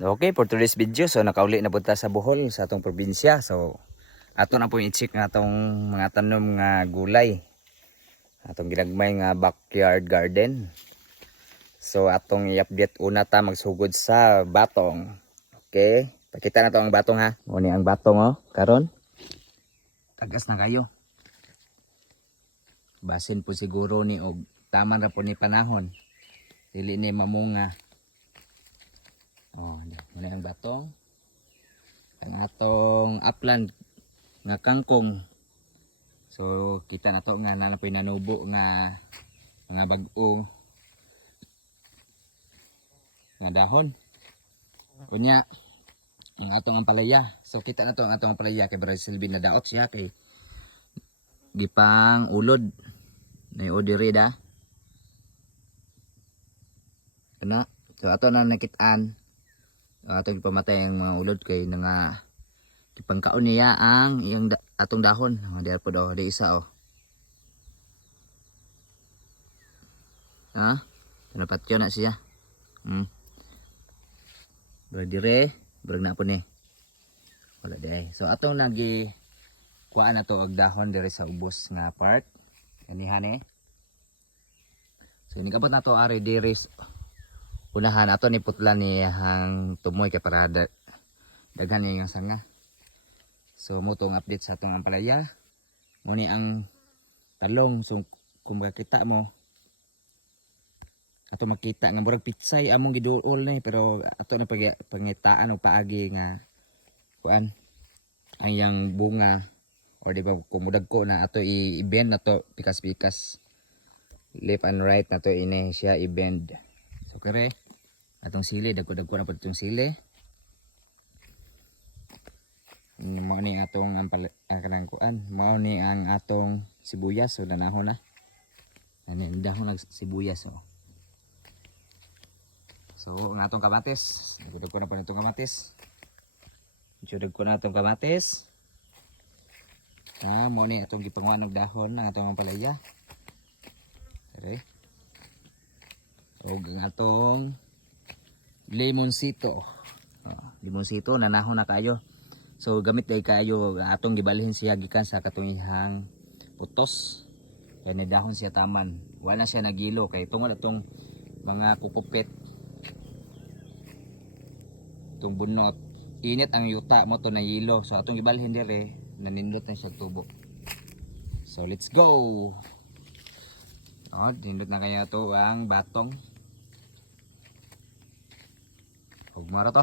Okay, for today's video, so nakauli na punta sa Bohol, sa atong probinsya. So, ato na po i-check nga atong mga tanom nga gulay. Atong ginagmay nga backyard garden. So, atong i-update una ta magsugod sa batong. Okay, pakita na to ang batong ha. Muni ang batong oh, karon. Tagas na kayo. Basin po siguro ni og taman ra po ni panahon. Dili ni mamunga. Oh, muna ang batong. Ang atong upland nga kangkong. So kita na to nga nalapoy nanubo nga mga bag-o nga dahon. Kunya ang atong ampalaya. So kita na to ang atong ampalaya kay Brazil bin na daot siya kay gipang ulod na odirida. Kana so ato na nakitaan atong ipamatay ang mga ulod kay nga ipangkaon niya ang iyang atong dahon. Diya po daw di isa oh. Ha? Dapat yun na siya. Brag dire, brag na po ni. Wala di. So atong nagi kuhaan na to og dahon dire sa ubos nga part. Kanihan eh. So nigabot na to ari dire unahan ato ni putlan ni hang tumoy kay para daghan niya yung sanga. So mo tong update sa atong ampalaya. Muni ang talong. So kung makita mo ato makita nga murag pitsay among giduol ni pero ato na pangitaan o paagi nga kuan ang yang bunga or di ba kumudag ko na ato i-bend na to pikas-pikas left and right na to ini siya i-bend. So kare atong sili dagko-dagko na pud itong sili. Mao ni atong kanang kuan, mao ni ang atong sibuyas so nanahon na. Ani dahon ng sibuyas oh. So ang atong kamatis, dagko na pa nitong kamatis. Dagko na atong kamatis. Mao ni atong gipanguan og dahon ng atong ampalaya. Kare. Og ang atong limonsito. Limonsito nanahon na kayo. So gamit day kayo atong gibalhin siya gikan sa katungihang putos. Kaya ni dahon siya taman. Wala siya nagilo kay tungod atong mga kukupit. Itong bunot. Init ang yuta mo to na yelo. So atong gibalhin dire nanindot na siya tubo. So let's go. Oh, nindot na kaya to ang batong. Ug mara to.